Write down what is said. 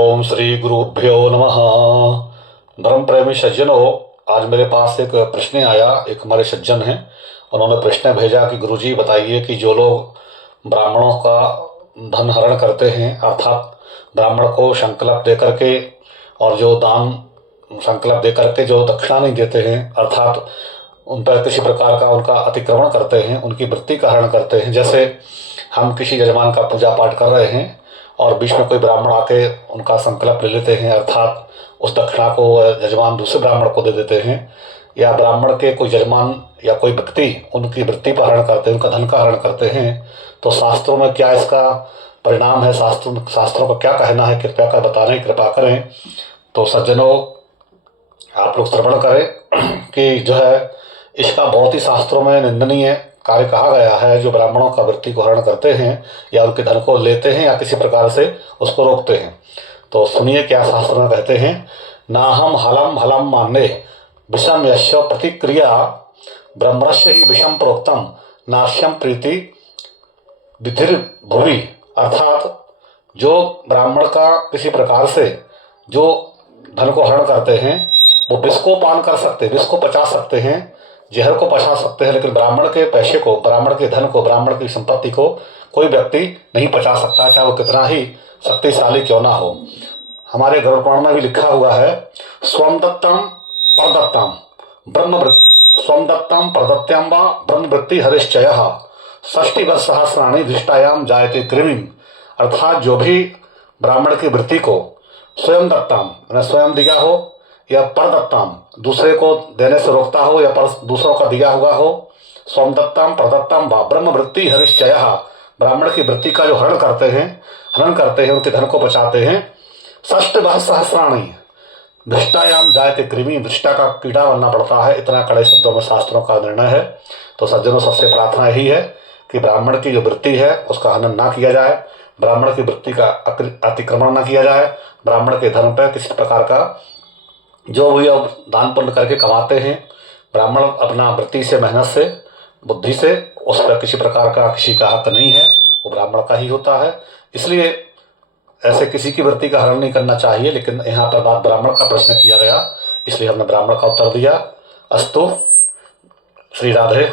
ओम श्री गुरुभ्यो नमः। धर्म प्रेमी सज्जनों, आज मेरे पास एक प्रश्न आया। एक हमारे सज्जन हैं, उन्होंने प्रश्न भेजा कि गुरुजी बताइए कि जो लोग ब्राह्मणों का धन हरण करते हैं, अर्थात ब्राह्मण को संकल्प दे करके और जो दान संकल्प दे करके जो दक्षिणा नहीं देते हैं, अर्थात उन पर किसी प्रकार का उनका अतिक्रमण करते हैं, उनकी वृत्ति का हरण करते हैं। जैसे हम किसी यजमान का पूजा पाठ कर रहे हैं और बीच में कोई ब्राह्मण आके उनका संकल्प ले लेते हैं, अर्थात उस दक्षिणा को यजमान दूसरे ब्राह्मण को दे देते हैं, या ब्राह्मण के कोई यजमान या कोई व्यक्ति उनकी वृत्ति का हरण करते हैं, उनका धन का हरण करते हैं, तो शास्त्रों में क्या इसका परिणाम है, शास्त्रों का क्या कहना है, कृपया कर बताने की कृपा करें। तो सज्जनों, आप लोग श्रवण करें कि जो है इसका बहुत ही शास्त्रों में निंदनीय कार्य कहा गया है। जो ब्राह्मणों का वृत्ति को हरण करते हैं या उनके धन को लेते हैं या किसी प्रकार से उसको रोकते हैं, तो सुनिए क्या शास्त्र में कहते हैं। ना हम हलम हलम मान्य विषम यश प्रतिक्रिया ब्रह्मस्य ही विषम प्रोक्तम नाश्यम प्रीति विधिर भुवि। अर्थात जो ब्राह्मण का किसी प्रकार से जो धन को हरण करते हैं वो विष को पान कर सकते हैं, विष को पचा सकते हैं, जहर को पचा सकते हैं, लेकिन ब्राह्मण के पैसे को, ब्राह्मण के धन को, ब्राह्मण की संपत्ति को कोई व्यक्ति नहीं पचा सकता, चाहे वो कितना ही शक्तिशाली क्यों ना हो। हमारे गरुड़ पुराण में भी लिखा हुआ है, स्वम दत्तम परदत्तम स्वम दत्तम प्रदत्तम व ब्रह्मवृत्ति हरिश्चयः षष्टि वर्ष सहस्राणि दृष्टायाम जायते कृमिम। अर्थात जो भी ब्राह्मण की वृत्ति को स्वयं दत्तम स्वयं दिया हो या परदत्तम दूसरे को देने से रोकता हो या दूसरों का दिया हुआ हो, स्वमदत्तम प्रदत्तम व ब्रह्मवृत्ति हरिश्चयः ब्राह्मण की वृत्ति का जो हरण करते हैं, उनके धन को बचाते हैं। षष्ट वह सहस्राणी दृष्टायाम जायते कृमि, दृष्टा का कीड़ा बनना पड़ता है, इतना कड़े शब्दों में शास्त्रों का निर्णय है। तो सज्जनों, सबसे प्रार्थना यही है कि ब्राह्मण की जो वृत्ति है उसका हनन ना किया जाए, ब्राह्मण की वृत्ति का अतिक्रमण ना किया जाए, ब्राह्मण के धन पर किसी प्रकार का जो भी अब दान पुण्य करके कमाते हैं ब्राह्मण अपना वृत्ति से, मेहनत से, बुद्धि से, उस पर किसी प्रकार का किसी का हक नहीं है, वो ब्राह्मण का ही होता है। इसलिए ऐसे किसी की वृत्ति का हरण नहीं करना चाहिए। लेकिन यहाँ पर बात ब्राह्मण का प्रश्न किया गया, इसलिए हमने ब्राह्मण का उत्तर दिया। अस्तु, श्री राधे।